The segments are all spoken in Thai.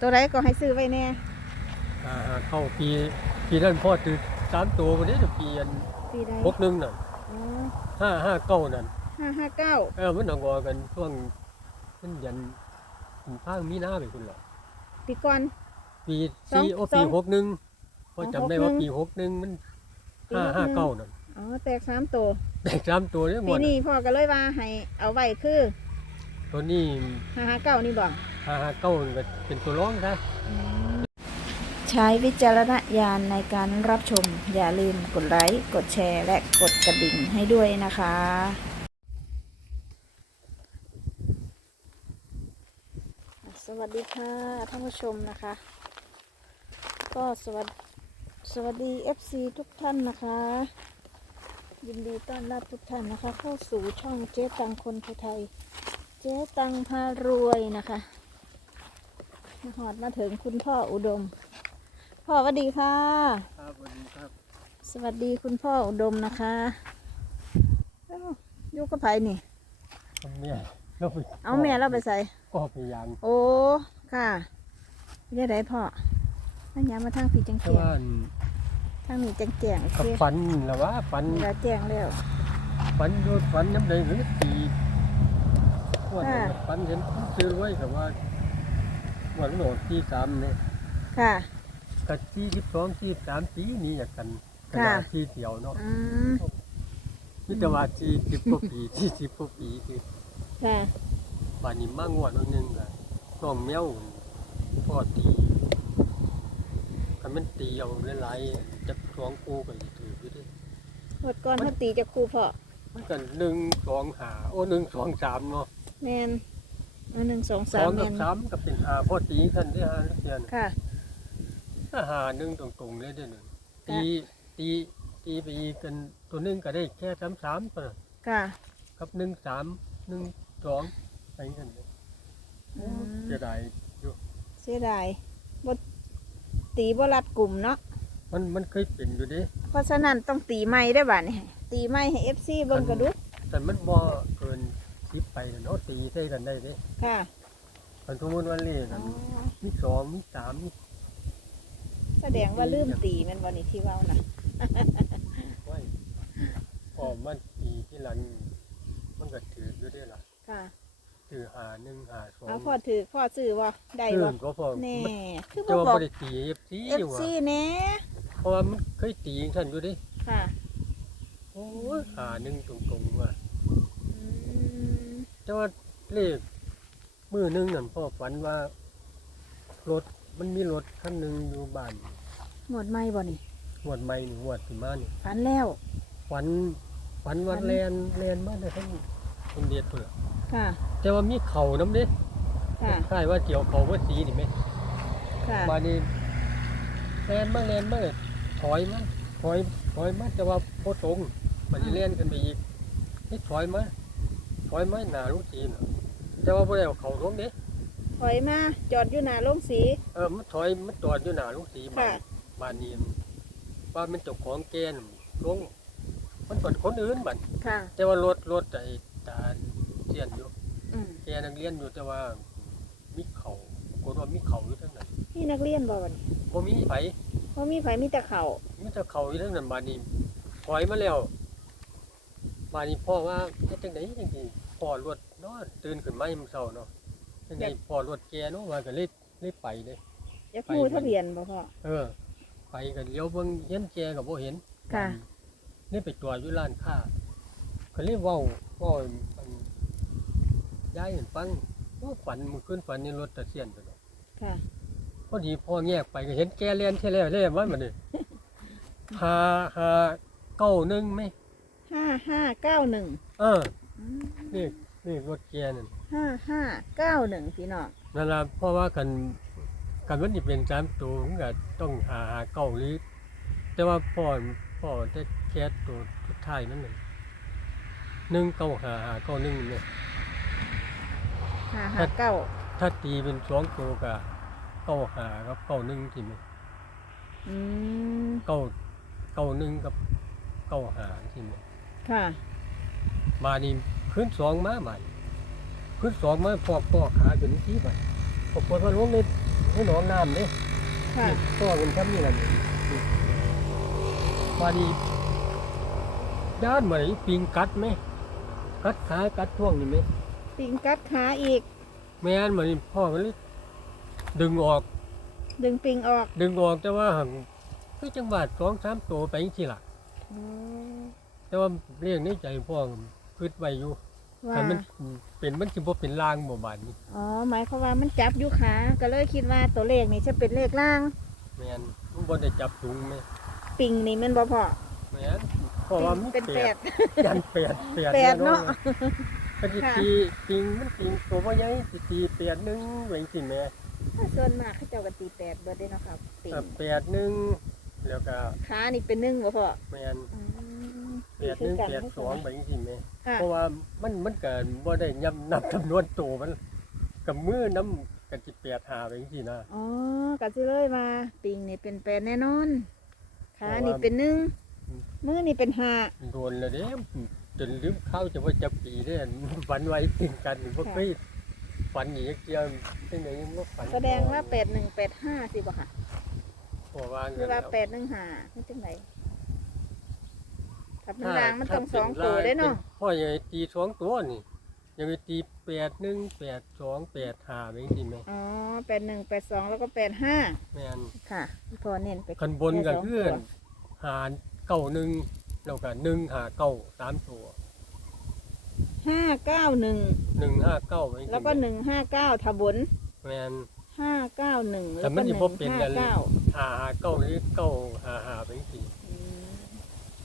ตัวใดก็ให้ซื้อไว้แน่อ่าเข้าปีปีนั้นพ่อถือสามตัววันนี้จะปีอันปีใดหกหนึ่งน่ะอ๋อห้าห้าเก้านั่นห้าห้าเก้าเออมันหนังอกันช่วงมันยันภาคมีนาไปคุณล่ะปีก่อน ปีสองสี่โอ้สองปีหกหนึ่งพอจำได้ว่าหกหนึ่ง ปีหกหนึ่งมันปีห้าหกหนึ่งห้าเก้านั่นอ๋อแตกสามตัว แต่สามตัวเนี่ยหมปีดนี้พ่อก็เลยว่าให้เอาไว้คือ ตัวนี้ห้าห้าเก้านี่บอกห้าห้าเก้าก็เป็นตัวร้องนะใช้วิจารณญาณในการรับชม อย่าลืมกดไลค์กดแชร์ และกดกระดิ่งให้ด้วยนะคะ สวัสดีค่ะท่านผู้ชมนะคะ ก็สวัสดสวัสดี FC ทุกท่านนะคะ ยินดีต้อนรับทุกท่านนะคะ เข้าสู่ช่องเจ๊ตังคนภูไทย เจ๊ตังพารวยนะคะมาหอดมาถึงคุณพ่ออุดม พ่อสวัสดีค่ะ ครับสวัสดีครับ สวัสดีคุณพ่ออุดมนะคะเอ้าอยู่กับไผนี่ แม่เราไปเอาแม่เราไปใส่ ก็ไปยางโอ้ ค่ะยังไงพ่อนั่นยามมาทางผีจังเพแจราะงว่าทางนี้จังแจงโอกับเคฝันแล้วว่าฝันเวลาแจ้งแล้วฝันดูฝันน้ำใดหรือตี ว่าค่ะฝันเห็นซื้อไว้กับว่าวันโหนดที่สามเนี่ยค่ะ กับที่สิบสองที่สามปีนี้อยากกันกระค่ะดาษที่เดียวเนาะอืมมิตรว่าที่สิบกว่าปีที่สิบกว่าปีที่ค่ะ ป่านนี้มากงวดอันหนึงอะน้องแมวพ่อตีกันมันตีเอาหลายๆจากสองกูก็สิถืออยู่เดิหมดก่อนเขาตีจะครูพ่อมันกันหนึ่งสองหาโอ้หนึ่งสองสามเนาะ แมนเอาหนึ่งสองสสาอมงแมกับนสามก็เป็นหาพ่อตีกันได้หาเดือนค่ะ ถ้าหาหนึ่งตรงๆเลยเด้อหนึ่งค่ะตีตีตีไปอีกกันตัวหนึงก็ได้แค่สามสามตัวน่ะค่ะกับหนึ่งสามหนึ่งสองไปกันเลยอืมจะได้อยู่เสียดายบตีบ่รัดกลุ่มเนาะมันมันเคยเป็นอยู่เดิ เพราะฉะนั้นต้องตีไม้ได้บ่านี่ตีไม้ให้เอฟซีเบิ่งกระดุกแต่มันบ่เกินสิบ ไปน่ะเนาะตีใส่กันได้เด้ค่ะมันสมมติว่าเลขอ๋นั้นอมีสองมีสามมีแสดงว่าลืมตีแมันบ่นี่ที่เว้านะไว้พอมันตีที่หลังมันก็ถืออยู่ได้ล่ะค่ะถือหาหนึ่งหาสองเอาพ่อถือพ่อซื้อบ่ได้เกิบ่นก็พอแน่คือจะบ่ว่าบอก บ่ได้ตีเอฟซีเออฟยู่ว่าซีแน่เพราะว่ามันเคยตีฉันอยู่เดิค่ะ โอ้ยหาหนึ่งตรงๆว่าอืม แต่ว่าเลขมือหนึงนั่นพ่อฝันว่ารถมันมีรถคันหนึ่งอยู่บ้านหมดไม่บ่นี่หวดใหม่นี่หวดขึ้นมานี่ฝันแล้ว ฝันฝันว่าฝันแลนแลนมาได้ทั้งคนเดียดเปล่าค่ะ แต่ว่ามีเข่าน้ำเด้ค่ะ คล้ายว่าเกี่ยวเข่าว่าสีนี่ไหมค่ะมานี่แลนมาแลนมาถอยมาถอยถอยมาแต่ว่าโพตรงมันจะเล่นกันไปอีกนี่ถอยมา ถอยมาหนาลูกจีนน่ะแต่ว่าบ่ได้เอาเข่าลงเด้ถอยมาจอดอยู่หน้าโรงสี เออมันถอยมันจอดอยู่หนาลูกสีบ้าค่ะ นบ้านนี้ว่ามันเจ้าของแกนลงมันเป็นคนอื่นบัดค่ะ แต่ว่ารถรถไอ้ตาเสียนอยู่อืมแกนักเรียนอยู่แต่ว่ามีเขาปรากฏว่ามีเขาอยู่ทั้งนั้นนี่นักเรียนบ่บ่นี่บ่มีไผบ่มีไผมีแต่เขามีแต่เขาอยู่ทั้งนั้นบาดนี้ถอยมาแล้ว บาดนี้พ่อว่าเฮ็ดจังไดจังซี่พ่อรถเนาะตื่นขึ้นมามื้อเช้าเนาะจังไดพ่อรถแกเนาะว่าก็เลยเลยไปเลย อยากรู้ทะเบียนบ่พ่อ เออ ไปก็เลี้ยวเบิ่งเห็นแกก็บ่เห็นค่ะ นี่ไปตัวจอยู่ร้านค้าก็เลยเว้าเว้าให้อันยายเห็นฟังว่าฝันมื้อคืนฝันในรถตะเสียนตัวเนาะค่ะ พอดีพ่อแยกไปก็เห็นแกเรียนใช่แล้วเรียนว่ามันนี่หาหาเก้าหนึ่งไหม ห้าห้าเก้าหนึ่งเออนี่นี่รถแกนั่นห้าห้าเก้าหนึ่งพี่น้องนั่นละเพราะว่ากันกันมันจะเป็นสามตัวมันก็ต้องหาหาเก้าหรือแต่ว่าพ่อพ่อได้แค่ตัวสุดท้ายนั่นเองหนึ่งเก้าหาหาเก้าหนึ่งเนี่ยห้าห้าเก้าถ้าตีเป็นสองตัวก็เก้าหากับเก้าหนึ่งที่มันอืมเก้าเก้าหนึ่งกับเก้าหาที่มัน ค่ะ มานี่ขึ้นสองมาใหม่ขึ้นสองมาพอกพอกขาจนที่ไปปรากฏว่าลงในในให้หนองน้ำนี่ค่ะพ่อมันทำนี่แหละนี่มาดีด้านไหนปิงกัดไหมกัดขากัดท่วงนี่ไหมปิงกัดขาอีกแม่นเหมือนพ่อก็เลยดึงออก ดึงปิงออก ดึงออกแต่ว่าหังคือจังหวัดสองสามตัวไปจังซี่ล่ะอ๋อ แต่ว่าเรื่องนี้ใจพ่อคิดไว้อยู่ว่าคันมันเป็นมันสิบ่เป็นลางบ่บาดนี้อ๋อหมายความว่ามันจับอยู่ขาก็เลยคิดว่าตัวเลขนี่จะเป็นเลขล่าง แม่นมันบ่ได้จับถุงแม่ปิงนี่แมันบ่พอแม่นเพราะว่ามันเป็นแปแปดดยันแปดแปดแปดเนาะ ก็สิค่ะตีจริงมันจริงตัวบ่ใหญ่สิตีแปดหนึงไว้จังซี่แม่ส่วนมากเขาเจ้ากันตีแปดเบิดเด้เนาะครับปิงอะแปดหนึงแล้วก็ขานี่เป็นหนึ่งบ่พอแม่น อืม แปดหนึงแปดสองไปจังซี่แม่ค่ะเพราะว่ามันมันก็บ่ได้ยำนับจำนวนตัวมันกับมือน้ำกันสิแปดหาไปจังซี่นะ อ๋อก็สิเลยมาปิงนี่เป็นแปดแน่นอนขาเพราะว่านี่เป็นหนึ่งมือนี่เป็นห้าโดนแล้วเด้จนลืมเข้าจะว่าจะปีเด้ฝันไว้ติงกันบ่เคยฝันอีกเที่ยวจังได๋บ่ฝันแสดงว่าแปดหนึ่งแปดห้าสิบ่ค่ะ เพราะว่าคือว่าแปดหนึ่งห้าไม่จังไดถ้าเป็นรางมันต้องสองตัวได้เนาะพ่อใหญ่ตีสองตัวนี่ยังไปตีแปดหนึ่งแปดสองแปดห้าไปจังซี่แม่อ๋อแปดหนึ่งแปดสองแล้วก็แปดห้าแม่นค่ะพอเน้นไปคันบนก็คือหาเก้าหนึ่งแล้วก็หนึ่งหาเก้าสามตัวห้าเก้าหนึ่งหนึ่งห้าเก้าไปจังซี่แล้วก็หนึ่งห้าเก้าทบนแม่น ห้าเก้าหนึ่งแต่แล้วมัก็นหสินึ่งบ่เป็นห้ากันเก้าหาหาเก้าหรือเก้าหาหาไปจังซี่อืม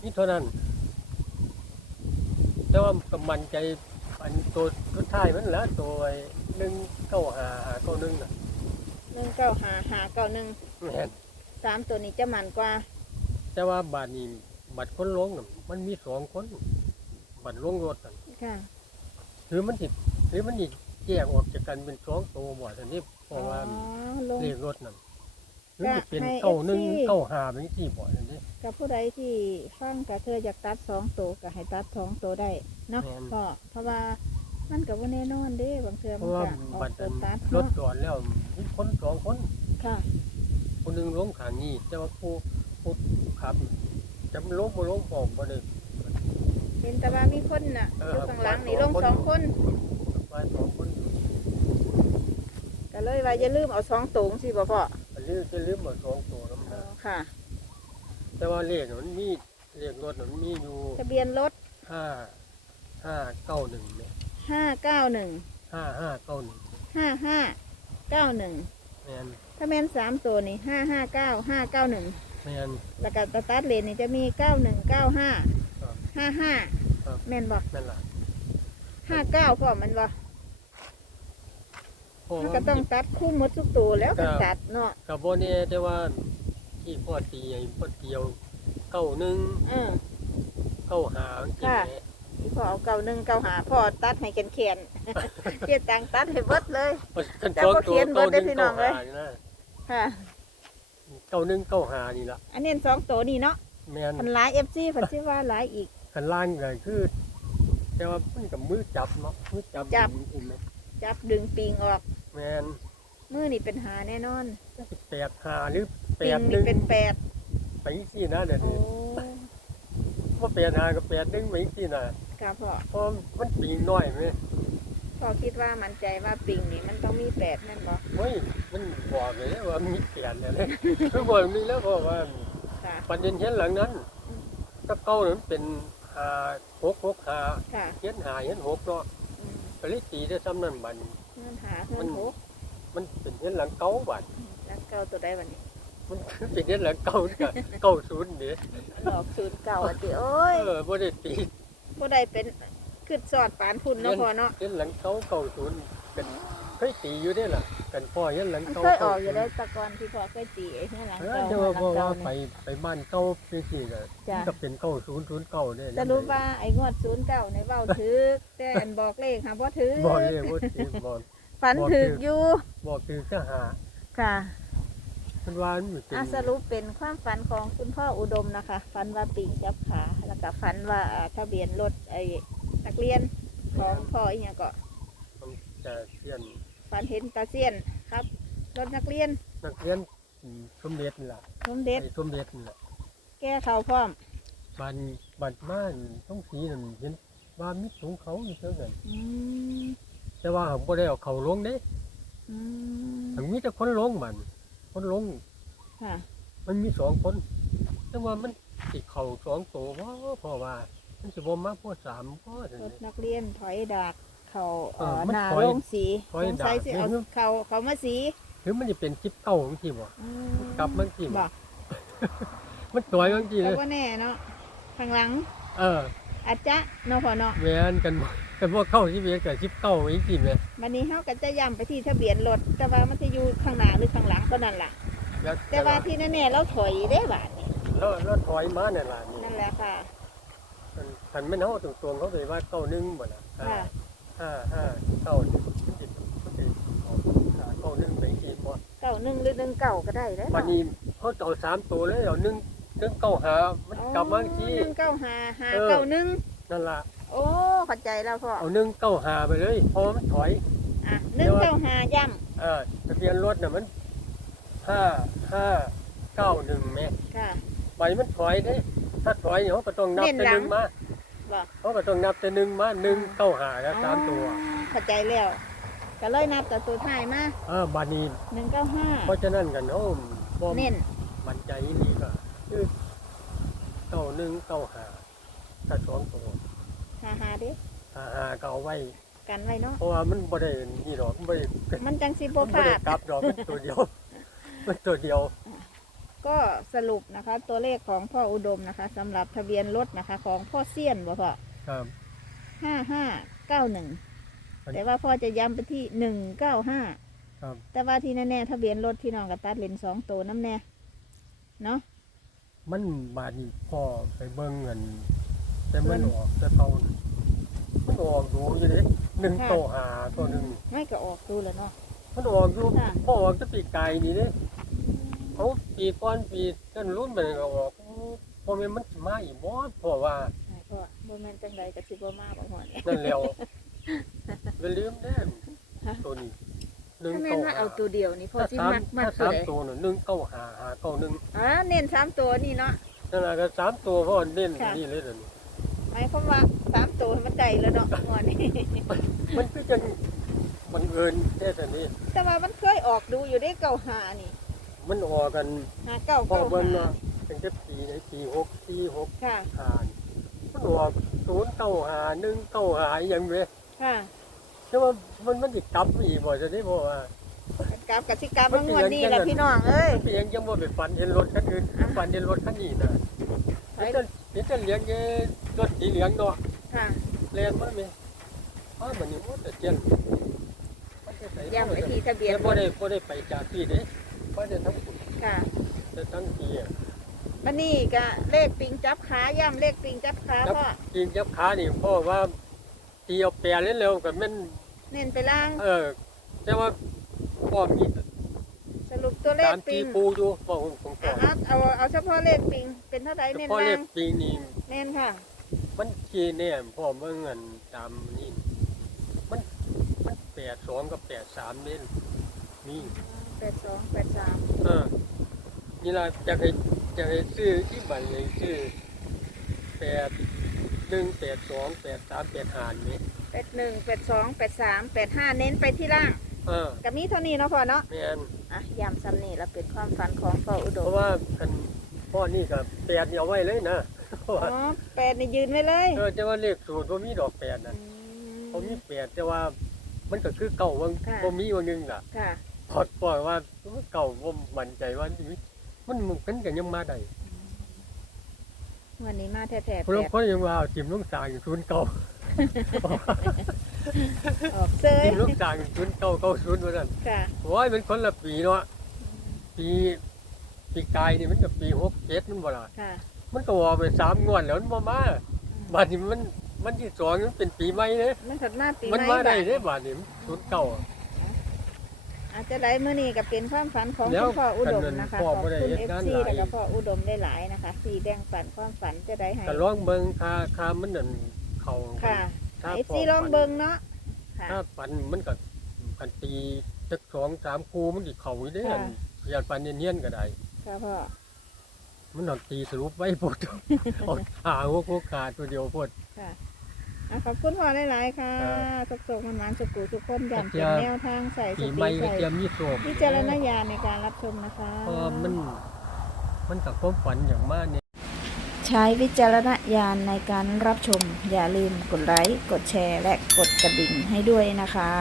นี่เท่านั้น แต่ว่าก็มั่นใจอันตัวสุดท้ายมันแหละตัวไอ้หนึ่งเก้าหาหาเก้าหนึ่งน่ะหนึ่งเก้าหาหาเก้าหนึ่งแม่นสามตัวนี้จะมันกว่า แต่ว่าบาทนี้บัตรคนลงน่ะมันมีสองคนบัตรลงรถน่ะค่ะหรือมันสิหรือมันสิแยกออกจากกันเป็นสองตัวบ่ทันนี้เพราะว่าอ๋อลงเลขรถนั่น หรือจะเป็นให้เก้าหนึ่ง FC เก้าหาเป็นสี่บ่ทันนี้กับผู้ใดที่ฟังกับเธออยากตัดสองตัวก็ให้ตัดสองตัวได้เนาะแม่นเพราะเพราะว่ามันกับว่าแน่นอนเด้บางเทื่อเพมันราะว่าก็ออบักตรตัวตัดรถเนาะจอดแล้วมีคนสองคน ค่ะ คนหนึ่งลงขางนี้แต่ว่าผู้ผู้ขับจะมันลงบ่ลงพร้อมบ่ได้ เห็นแต่ว่ามีคนน่ะเอออยู่ข้างหลังนี่สลองงคนสองคนว่าสองคนก็เลยว่าอย่าลืมเอาสองตัวสิบ่พ่อ อันนี้จะลืมมาสองตัวน้ำอ๋นะอค่ะ แต่ว่าเลขน่ะมันมีเลขรถน่ะมันมีอยู่ทะเบียนรถห้าห้าเก้าหนึ่งเนี่ยห้าเก้าหนึ่งห้าห้าเก้าหนึ่งห้าห้าเก้าหนึ่งแมนถ้าแม่นสามตัวนี่ห้าห้าเก้าห้าเก้าหนึ่งแมน แล้วก็ตาตัดเลนนี่จะมีเก้าหนึ่งเก้าห้าครับห้าห้าครับ แม่นบอกนั่นล่ะห้าเก้าพ่อมันบอกเพ ราะมันว่าก็ต้องตัดคู่หมดทุกตัวแล้วก็ตัดเนาะกับโบเนี่ยแต่ว่าที่พ่อตีไอ้พ่อเตียวเก้าหนึ่งเออเก้าหาจริงค่ะๆเนี่ยที่พ่อเอาเก้าหนึ่งเก้าหาพ่อตัดให้แขนแขนๆเจียตังตัดให้เบิดเลยคันแต่สองบ่ตัเขีวยนเบิเก้าดหได้นึ่งพี่น้เก้าองเอ้หายนี่นะค่ะเก้าหนึ่งเก้าหานี่ล่ะอันนี้สองตัวนี่เนาะแมนมันหลายเอฟซีผัดซิว่าหลายอีกขันล่างก็คือแต่ว่ามันกับมือจับเนาะมือจับจับจริงๆไหมจับดึงปิงออก แมนมือนี่เป็นหาแน่นอนแปดหาหรือแปปิงดหนี่นึ่งเป็นแปดไปสี่นะเดี๋ยวโอ้นี้ว่าแปดหากับแปดหนึ่งไปสี่นะค่ะพ่อเพราะมันปีงน้อยไหมพ่อคิดว่ามั่นใจว่าปิงนี่มันต้องมีแปดแน่นบ่เฮ้ยมันบอกเลยว่ามีแปดเนี่ยเลยคือบอกมีแล้วบอกว่าค่ะประเด็นเช่นหลังนั้นถ้าเก้านั้นเป็นหาหกหกหาค่ะ เห็นหาเห็นหกเนาะอืม ก็เลยตีได้ซ้ำนั่นบัดนเงินหาเงินหกมันเป็นเห็นหลังเก้าบัดแล้วเก้าตัวใดวันนี้มันเป็นเห็นหลังเก้ากับเก้าศูนย์เด้หลอกศูนย์เก่าอะติโอ้ยเออบ่ได้ตีผู้ใดเป็นขึ้นสอดปานพุ่นเนาะพ่อเนาะเห็นหลังเก้าเก้าศูนย์กันเค ยตีอยู่ได้ล่ะกันพ่อเห็นหลังมันเก้าเคยอเก้าอกอศูยู่นได้ย์แตะกอนที่พ่อเคยตีไอ้เมื่อหลังเออเก่าเดี๋ยวเมื่อหลัว่างว่าเก่าไปนี่ไปบ้านเก้าเป็นสี่ก็จ้ะก็เป็นเก้าศูนย์ศูนย์เก้าเนี่ยจะรู้ว่าไอ้งวดศูนย์เก่าในเว้าถือแต่อันบอกเลขค่ะบ่ถือบอกเลยว่าถือบอกฝันบอกถืถือออยู่บอกถือก็หาค่ะมันว่ามันเป็นอะสรุปเป็นความฝันของคุณพ่ออุดมนะคะ ฝันว่าปีกจับขาแล้วก็ฝันว่าอ่าทะเบียนรถไอ้นักเรียนของพ่ออีหยังก็มันจะเสียน ฝันเห็นตาเซียนครับรถนักเรียนนักเรียนอืมสมเด็จนี่ล่ะสมเด็จไอ้สมเด็จนี่ล่ะแก้เขาพร้อมบันบัดม่านต้องสีนั่นเห็นว่ามีสูงเขาอยู่เท่ากันอืมแต่ว่าผมบ่ได้เอาเขาลงเด้อืมมันมีแต่คนลงมันคนลงค่ะมันมีสองคน แต่ว่ามันติเข่าสองตัวว่าเพราะว่า มันสิบ่มาพวกสามก็รถนักเรียนถอยดาก เขาเอ่อเออมันหน้าถอยโรงสีถอยสงสัยดากสิเอานี่คือเขาเขามาสีหรือมันจะเป็นคลิปเก่าบางทีบ่ อืมกลับมันสิบ่มันตัวบางทีแต่เลยว่าแน่เนาะข้างหลังเอออาจจะเนาะพ่อเนาะแม่นกันบ่กันพวกเข้าที่เวียนกับคลิปเก่าอีกทีแม่วันนี้เฮาก็จะย้ำไปที่ทะเบียนรถแต่ว่ามันจะอยู่ข้างหน้าหรือข้างหลังก็นั่นล่ะแล้วแต่ว่าที่แน่ๆเราถอยได้บาดนี่แล้วแล้วถอยมานั่นล่ะนี่นั่นแหละค่ะมันคันแม่นเฮาตรงๆเขาไปว่าเก้าหนึงบ่ล่ะค่ะ ห้าห้าเก้าหนึ่งมันสิมันสิเอาหาเก้าหนึงไปอีกบ่เก่าหนึ่งหรือหนึ่งเก่าก็ได้แล้ววันนี้เขาเอาสามตัวเลยเอาหนึ่งหนึ่งเก้าหามันกลับมาอีกทีหนึ่งเก้าหาหาเออ เก้าหนึ่งนั่นล่ะโอ้เข้าใจแล้วพ่อเอาหนึ่งเก้าหาไปเลยเพอมันถอย อะหนึ่งเก้าหาย่เออทะเบียนรถน่ะมันห้าห้าเก้าหนึ่งแม่ำค่ะ ใบมันถอยเด้ถ้าถอยเนี่ยเขาก็ต้องนับเน้นแต่หลัหงนึ่งมา บ่เขาก็ต้องนับแต่หนึ่งมาหนึ่งเก้าหาแล้วสามตัวอ๋อเข้าใจแล้วก็เลยนับแต่ตัวท้ายมาเออบานี้หนึ่งเก้าห้าเพราะฉะนั้นกันเขาบ่เน้นมันใจนี่ก็คือเก้าหนึ่งเก้าหาถ้าสองตัวหาหาเด้หาหาก็เอาไว้กันไว้เนาะเพราะว่ามันบ่ได้นี่หรอกมันบ่ได้มันจังสิบ่มันพบ่ลาได้ดกลับดอกมันตัวเดียวมันตัวเดียว ก็สรุปนะคะ ตัวเลขของพ่ออุดมนะคะสำหรับทะเบียนรถนะคะ ของพ่อเซียนบ่พ่อครับ ห้าห้าเก้าหนึ่งมันแต่ว่าพ่อจะย้ำไปที่หนึ่งเก้าห้าครับแต่ว่าที่แน่ๆทะเบียนรถที่น้องกับตัดเลนสองตัวน้ำแน่เนาะ มันบาดนี้พ่อไปเบิ่งเงิน แต่มันเบิ่งออกแต่เก่าน่ะมันออกดูอยู่เด้หนึ่งค่ะโตหาตัวหนึ่งไม่ก็ออกดูแล้วเนาะ มันออกอยู่ค่ะ พ่อออกจะปีไก่นี่เด้ เขาปีก้อนปีนั่นรุ่นมันก็ออกพอแม่นมันสิมาอีกบ่เพราะว่าไอ้พ่อบ่แม่นจังใดก็สิบ่มาบ่ฮอดนั่นแล้วอย่าลืมแน่ฮะตัวนี้หนึ่งถ้าแม่เก้านว่าหาเอาตัวเดียวนี่พ่อถ้าสิสามมักมัถ้ากตัวสามใดตัวน่ะหนึ่งเก้าหาหาเก้าหนึ่งอ่าเน้นสามตัวนี่เนาะ นั่นแหละก็สามตัวพ่อเน้นค่ะ นี่เลยเดี๋ยวนี้หมายความว่าสามตัวมันได้แล้วเนาะงอนนี้มันก็จะบังเอิญแค่แต่นี้แต่ว่ามันเคยออกดูอยู่ได้เก้าหานี่ มันออกกันหาเก้าพ่อเก้าเบิ้งหาว่าตั้งแต่ปีไหนปีหกปีหกค่ะ หานมันออกศูนย์เก้าหาหนึ่งเก้าหาอหย่างเว้ยค่ะ แต่ว่ามันมันจะกลับอีกบ่จะได้บ่ว่า กราบกสิกรรมมางวดนี้แหละพี่น้องเอ้ยมันเป็นหยังยังบ่ไปฝันเห็นรถคันอื่นอะ ฝันเห็นรถคันนี้นะไปเห็นแต่เห็นแต่เหลียงแกรถสีเหลืองเนาะค่ะแล่นมาแม่อ้าวบัดนี้โอ้แต่เจียนมันจะใส่ย้ำไปที่ทะเบียนแต่รบ่ถได้บ่ได้ไปจากที่เด้ บ่ได้ทั้งบุญค่ะแต่ทั้งที่อะวันนี้ก็เลขปิงจับขาย่ำเลขปิงจับขาครับพ่อจริงยับขานี่พ่อว่าตีเอาแปรเร็วๆกับแม่นเน้นไปล่าง เออ แต่ว่าพ่อมีสรุปตัวเลขสามปิตีงปูอยู่พ่อของพ่อเอาเอาเอาเอาเฉพาะเลขปิงเป็นเท่าไหร่เน้นพ่อเรีล่ายงกปีนี่เน้นค่ะ มันกี่เนี่ยพ่อเมื่อเงินตามนี่มันมันแปดสองกับแปดสามนี่นี่แปดสองแปดสามเออนี่ล่ะจะให้จะให้ซื้อที่บัตรเลยซื้อแปดหนึ่งแปดสองแปดสามแปดห้านี่แปดหนึ่งแปดสองแปดสามแปดห้าเน้นไปที่ล่างเออกับมีเท่านี้เนาะพ่อเนาะแม่นอะย้ำซ้ำนี่เราเป็นความฝันของพ่ออุดเพมราะว่าคันพ่อนี่ก็แปดนี่เอาไว้เลยนะเพราะอ๋ว่าอแปดนี่ยืนไว้เลยเออแต่ว่าเลขสูตรว่ามีดอกแปดนะเขามีแปดแต่ว่ามันก็คือเก่าวังค่ะ บ่มีวังหนึงล่ะค่ะ พอดปล่อยว่าเก่าบ่มั่นใจว่านี่มันมันกันยังมาได้วันนี้มาแท้ๆแปเพราะดเพราะยังว่าเอาทีมลูกสางอยู่ศูนย์เก่าออกเซยทีมลูกสางอยู่ศูนย์เก่าเก่าศูนย์ว่าซั่นค่ะโอ้ยมันคนละปีเนาะปีปีกายนี่มันก็ปีหกเจ็ดมันบ่ล่ะค่ะมันก็ว่าไปสามงวดแล้วมันบ่มาบาดนี้มันมันที่สองมันเป็นปีใหม่เด้มันถัดมาปีมันใหมาได้บาเด้บาดนี้ศูนย์เก่า อาจจะไหลเมื่อนี้ก็เป็นความฝันของแล้วคุณพ่ออุดมนะคะพ่ขออบบ่ได้คุณเฮ็เอดฟงานซีหลาย แล้วก็พ่ออุดมได้หลายนะคะที่แบ่งปันความฝันจะได้ให้ก็ลองเบิ่งค่าค่ามันนั่นเข้าค่ะถ้าเอฟพอซีลองเบิ่งเนาะค่ะ ถ้าฝันมันก็กันตีใจจักสองสามคูมันอีกเข่าอีเด้ออยากไปเนียนๆก็ได้ ค่ะพ่อมันหนอนตีสรุปไว้พดเอาหาหัวโคขาดตัวเดียวพดค่ะ อะขอบคุณพ่อหลายๆค่ะครับสุขสุขมันมันๆสุขุสุขคนอย่างเจีเป็นยแนวทางใส่สปีติใหม่ก็ใส่เตรียมมีโศกวิจารณญาณในการรับชมนะคะเพราะว่ามัน มันกับความฝันอย่างมากเนี่ย ใช้วิจารณญาณในการรับชม อย่าลืมกดไลค์ กดแชร์ และกดกระดิ่งให้ด้วยนะคะ